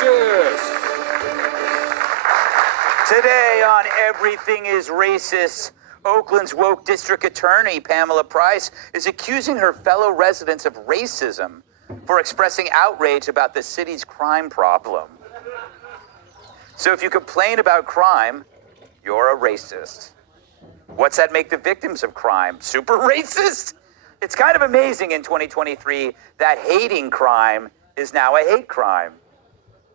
racist. Today on Everything is Racist, Oakland's woke district attorney, Pamela Price, is accusing her fellow residents of racism for expressing outrage about the city's crime problem. So if you complain about crime, you're a racist. What's that make the victims of crime? Super racist? It's kind of amazing in 2023 that hating crime is now a hate crime.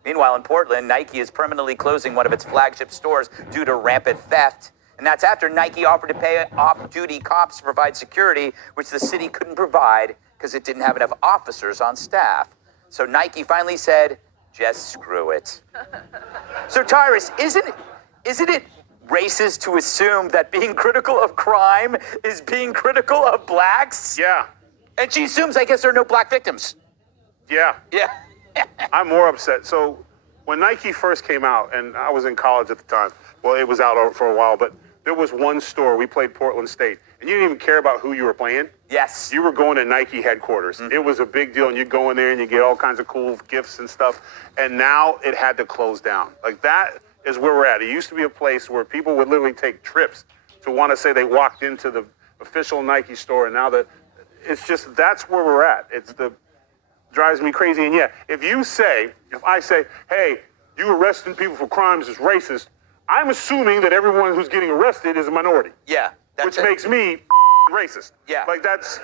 Meanwhile, in Portland, Nike is permanently closing one of its flagship stores due to rampant theft. And that's after Nike offered to pay off-duty cops to provide security, which the city couldn't provide because it didn't have enough officers on staff. So Nike finally said, just screw it. So Tyrus, isn't it racist to assume that being critical of crime is being critical of blacks? Yeah. And she assumes, I guess, there are no black victims. Yeah. Yeah. I'm more upset. So when Nike first came out, and I was in college at the time, well, it was out for a while, but there was one store, we played Portland State, and you didn't even care about who you were playing. Yes. You were going to Nike headquarters. Mm-hmm. It was a big deal, and you go in there and you get all kinds of cool gifts and stuff, and now it had to close down. Like, that is where we're at. It used to be a place where people would literally take trips to want to say they walked into the official Nike store, and now that it's just, that's where we're at. It's the drives me crazy. And yeah, if I say, hey, you arresting people for crimes is racist, I'm assuming that everyone who's getting arrested is a minority. Yeah. Which makes me racist. Yeah. Like that's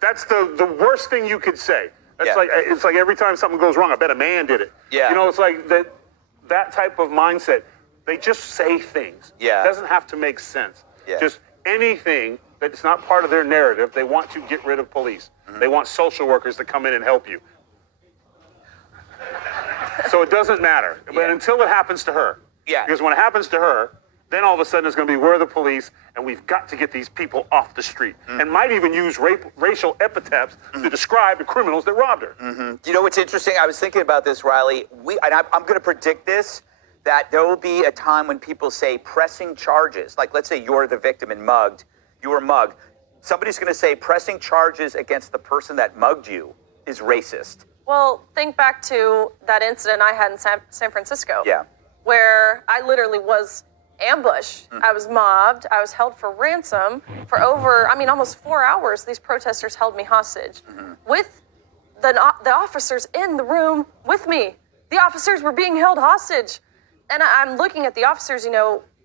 the worst thing you could say. That's Yeah. like, it's like every time something goes wrong, I bet a man did it. Yeah. You know, it's like that type of mindset. They just say things. Yeah. It doesn't have to make sense. Yeah. Just anything that's not part of their narrative, they want to get rid of police. Mm-hmm. They want social workers to come in and help you. So it doesn't matter. Yeah. But until it happens to her. Yeah. Because when it happens to her, then all of a sudden it's going to be, we're the police, and we've got to get these people off the street. Mm-hmm. And might even use racial epithets to describe the criminals that robbed her. Mm-hmm. You know what's interesting? I was thinking about this, Riley. I'm going to predict this, that there will be a time when people say pressing charges. Like, let's say you're the victim and mugged. You were mugged. Somebody's going to say pressing charges against the person that mugged you is racist. Well, think back to that incident I had in San Francisco. Yeah. Where I literally was ambushed. I was mobbed. I was held for ransom for almost 4 hours. These protesters held me hostage with the officers in the room with me. The officers were being held hostage. And I'm looking at the officers,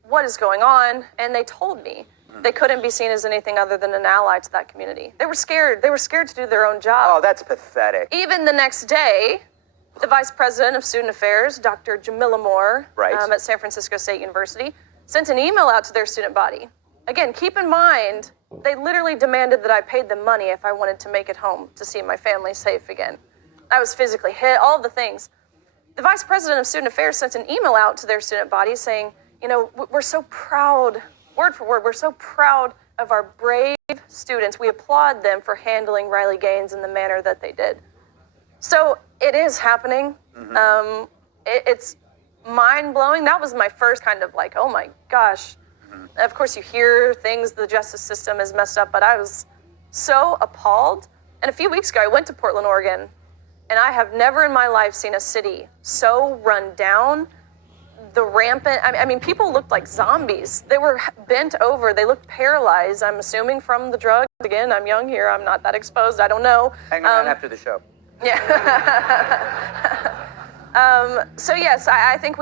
what is going on? And they told me they couldn't be seen as anything other than an ally to that community. They were scared. They were scared to do their own job. Oh, that's pathetic. Even the next day, the Vice President of Student Affairs, Dr. Jamila Moore, at San Francisco State University, sent an email out to their student body. Again, keep in mind, they literally demanded that I paid them money if I wanted to make it home to see my family safe again. I was physically hit, all the things. The Vice President of Student Affairs sent an email out to their student body saying, we're so proud, word for word, we're so proud of our brave students. We applaud them for handling Riley Gaines in the manner that they did. So it is happening. Mm-hmm. It's mind-blowing. That was my first kind of like, oh my gosh. Mm-hmm. Of course, you hear things, the justice system is messed up, but I was so appalled. And a few weeks ago, I went to Portland, Oregon, and I have never in my life seen a city so run down. The rampant, people looked like zombies. They were bent over. They looked paralyzed, I'm assuming from the drug. Again, I'm young here. I'm not that exposed. I don't know. Hang on after the show. Yeah. So yes, I think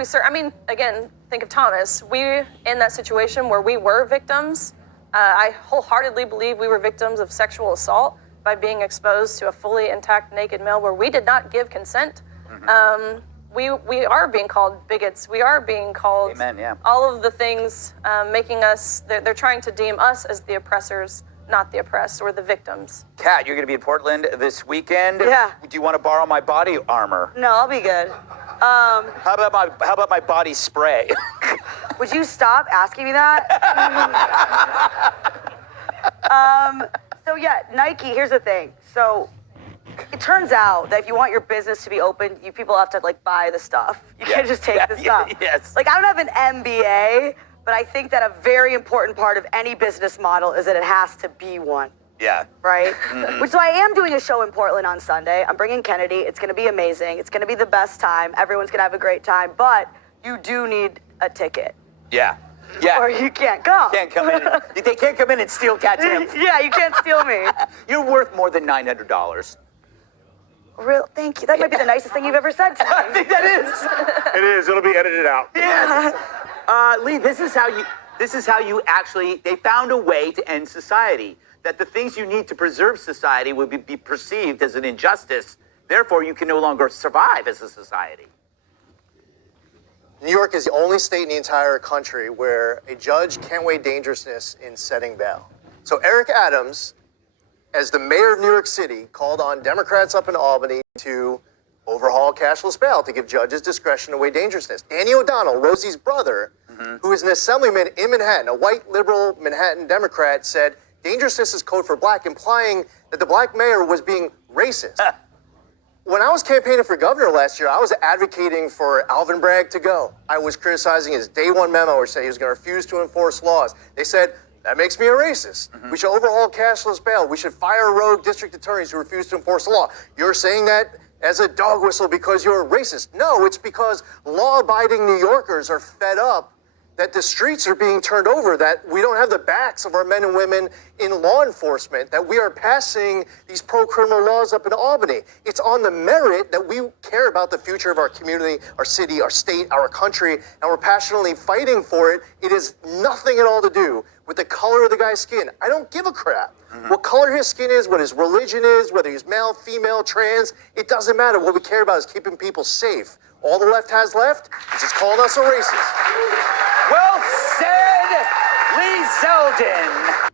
again, think of Thomas. We, in that situation where we were victims, I wholeheartedly believe we were victims of sexual assault by being exposed to a fully intact naked male where we did not give consent. Mm-hmm. We are being called bigots. We are being called all of the things, making us, they're trying to deem us as the oppressors, not the oppressed or the victims. Kat, you're going to be in Portland this weekend. Yeah. Do you want to borrow my body armor? No, I'll be good. How about my body spray? Would you stop asking me that? So yeah, Nike, here's the thing. So it turns out that if you want your business to be open, people have to buy the stuff. You can't just take the stuff. Yes. I don't have an MBA, but I think that a very important part of any business model is that it has to be one. Yeah. Right? Which is why I am doing a show in Portland on Sunday. I'm bringing Kennedy. It's going to be amazing. It's going to be the best time. Everyone's going to have a great time. But you do need a ticket. Yeah. Yeah. Or you can't come. Can't come in. They can't come in and steal Cat's hymns. Yeah, you can't steal me. You're worth more than $900. Real, thank you. That might be the nicest thing you've ever said to me. I think that is. It is. It'll be edited out. Yes. Lee, this is how you actually, they found a way to end society. That the things you need to preserve society would be perceived as an injustice. Therefore, you can no longer survive as a society. New York is the only state in the entire country where a judge can't weigh dangerousness in setting bail. So Eric Adams, as the mayor of New York City, called on Democrats up in Albany to overhaul cashless bail to give judges discretion to weigh dangerousness. Danny O'Donnell, Rosie's brother, who is an assemblyman in Manhattan, a white liberal Manhattan Democrat, said dangerousness is code for black, implying that the black mayor was being racist. When I was campaigning for governor last year, I was advocating for Alvin Bragg to go. I was criticizing his day one memo which said he was going to refuse to enforce laws. They said, that makes me a racist. We should overhaul cashless bail. We should fire rogue district attorneys who refuse to enforce the law. You're saying that as a dog whistle because you're a racist. No, it's because law-abiding New Yorkers are fed up that the streets are being turned over, that we don't have the backs of our men and women in law enforcement, that we are passing these pro-criminal laws up in Albany. It's on the merit that we care about the future of our community, our city, our state, our country, and we're passionately fighting for it. It has nothing at all to do with the color of the guy's skin. I don't give a crap. What color his skin is, what his religion is, whether he's male, female, trans, it doesn't matter. What we care about is keeping people safe. All the left has left is just calling us a racist. Well said, Lee Zeldin.